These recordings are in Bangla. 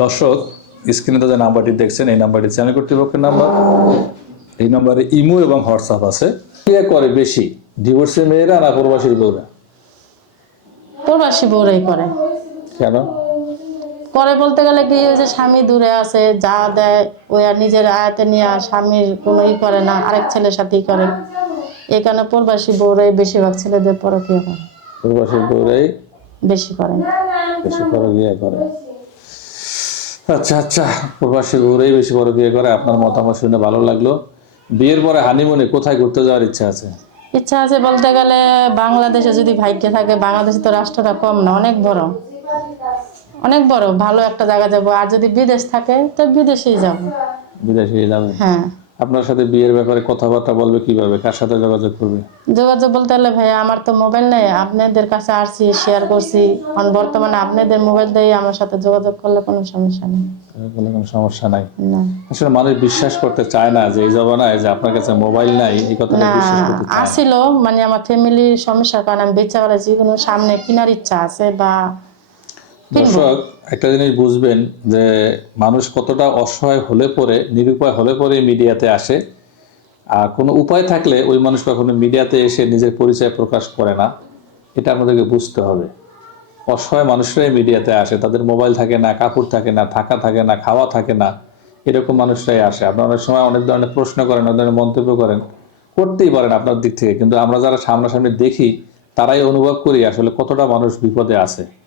দর্শক স্ক্রিনে তো যে নাম্বারটি দেখছেন এই নাম্বারটি চ্যানেল কর্তৃপক্ষের নাম্বার। এই নাম্বারে ইমো এবং হোয়াটসঅ্যাপ আছে। কে করে বেশি ডিভোর্সের মেয়েরা না প্রবাসীর বউরা? প্রবাসী বউরাই করে। কেন? করে বলতে গেলে কি যে স্বামী দূরে আছে যা দেয় ওই আর নিজের আয়াতে নিয়ে আর স্বামীর কোনো ই করে না আরেক ছেলের সাথেই করে। এই কারণে প্রবাসী বউরাই বেশিরভাগ ছেলেদের পরকীয় করে। প্রবাসীর বউরাই বেশি করে। বেশি বিয়ে করে। আচ্ছা আচ্ছা প্রবাসী ঘুরেই বেশি বড় বিয়ে করে আপনার মতামত শুনে ভালো লাগল। বিয়ের পরে হানিমুনে কোথায় ঘুরতে যাওয়ার ইচ্ছা আছে? ইচ্ছা আছে বলতে গেলে বাংলাদেশে যদি ভাগ্য থাকে বাংলাদেশে তো রাষ্ট্রটা কম না অনেক বড়। অনেক বড় ভালো একটা জায়গা যাব। আর যদি বিদেশ থাকে তো বিদেশেই যাব। বিদেশেই যাবে? হ্যাঁ। আপনার সাথে বিয়ের ব্যাপারে কথাবার্তা বলবে কীভাবে? কার সাথে যোগাযোগ করবে? যোগাযোগ বলতে গেলে ভাই আমার তো মোবাইল নেই। আপনাদের কাছে আসছি শেয়ার করছি। এখন বর্তমানে আপনাদের মোবাইল দিয়ে আমার সাথে যোগাযোগ করলে কোনো সমস্যা নেই। কোনো কোনো সমস্যা নাই? আসলে মানুষ বিশ্বাস করতে চায় না যে এই জমানায় যে আপনার কাছে মোবাইল নাই এই কথাটা না বিশ্বাস করতে চায়। আসিল মানে আমার ফ্যামিলির সমস্যার কারণে আমি বেচা ফেলেছি কোনো সামনে কেনার ইচ্ছা আছে বা দর্শক, একটা জিনিস বুঝবেন যে মানুষ কতটা অসহায় হলে পরে, নিরুপায় হলে পরে মিডিয়াতে আসে। আর কোনো উপায় থাকলে ওই মানুষ কখনো মিডিয়াতে এসে নিজের পরিচয় প্রকাশ করে না। এটা আমাদেরকে বুঝতে হবে। অসহায় মানুষরাই মিডিয়াতে আসে। তাদের মোবাইল থাকে না, কাপড় থাকে না, থাকা থাকে না, খাওয়া থাকে না। এরকম মানুষরাই আসে। আপনারা অনেক সময় অনেক ধরনের প্রশ্ন করেন, অনেক ধরনের মন্তব্য করেন। করতেই পারেন আপনার দিক থেকে। কিন্তু আমরা যারা সামনাসামনি দেখি, তারাই অনুভব করি আসলে কতটা মানুষ বিপদে আছে।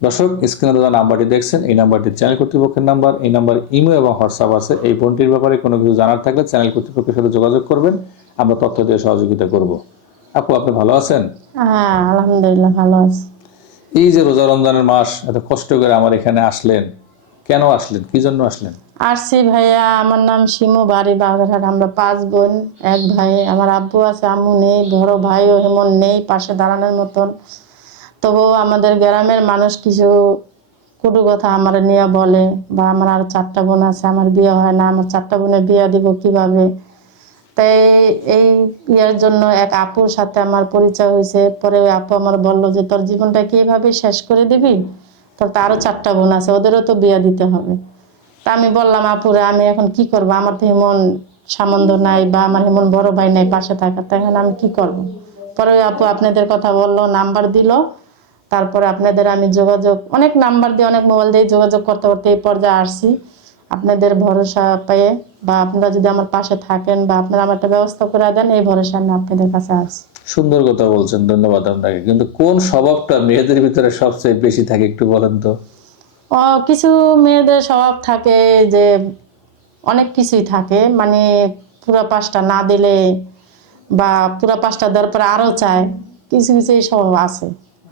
দর্শক স্ক্রিনে দেওয়া নাম্বারটি দেখছেন এই নাম্বারটি চ্যানেল কর্তৃপক্ষের নাম্বার এই নাম্বার ইমো এবং হোয়াটসঅ্যাপ আছে। এই বোনটির ব্যাপারে কোনো কিছু জানার থাকলে চ্যানেল কর্তৃপক্ষের সাথে যোগাযোগ করবেন। আমরা তথ্য দিয়ে সহযোগিতা করব। আপু আপনি ভালো আছেন? হ্যাঁ আলহামদুলিল্লাহ ভালো আছে। এই যে রোজা রমজানের মাস এত কষ্ট করে আমার এখানে আসলেন। কেন আসলেন? কি জন্য আসলেন? আসছি ভাইয়া আমার নাম শিমু বাড়ি বাগেরহাট। আমরা পাঁচ বোন এক ভাই আমার আব্বু আছে আম্মু নেই বড় ভাইও হেমন নেই পাশে দাঁড়ানোর মতন। তবুও আমাদের গ্রামের মানুষ কিছু কটু কথা আমার নিয়ে বলে, বা আমার আর চারটা বোন আছে, আমার বিয়ে হয় না, আমার চারটা বোনের বিয়ে দিব কীভাবে? তাই এই ইয়ের জন্য এক আপুর সাথে আমার পরিচয় হয়েছে, পরে ওই আপু আমার বলল যে, তোর জীবনটা কি এইভাবে শেষ করে দিবি? তোর তো আরও চারটা বোন আছে, ওদেরও তো বিয়ে দিতে হবে। তা আমি বললাম, আপুরে, আমি এখন কি করব? আমার তো এমন সামন্ত নাই, বা আমার এমন বড় ভাই নাই পাশে থাকা তাই এখন আমি কি করব? পরে আপু আপনাদের কথা বলল, নাম্বার দিল তারপরে আপনাদের আমি যোগাযোগ অনেক নাম্বার দিয়ে অনেক মোবাইল দিয়ে যোগাযোগ করতে করতে এই পর্যায়ে আসছি। আপনাদের ভরসা পেয়ে বা আপনারা যদি আমার পাশে থাকেন বা আপনারা আমার একটা ব্যবস্থা করে দেন এই ভরসা আমি আপনাদের কাছে আসছি। সুন্দর কথা বলছেন ধন্যবাদ আপনাকে। কিন্তু কোন স্বভাবটা মেয়েদের ভিতরে সবচেয়ে বেশি থাকে একটু বলেন তো? ও কিছু মেয়েদের স্বভাব থাকে যে অনেক কিছুই থাকে মানে পুরো পাঁচটা না দিলে বা পুরো পাঁচটা দেওয়ার পরে আরও চায় কিছু কিছু এই স্বভাব আছে।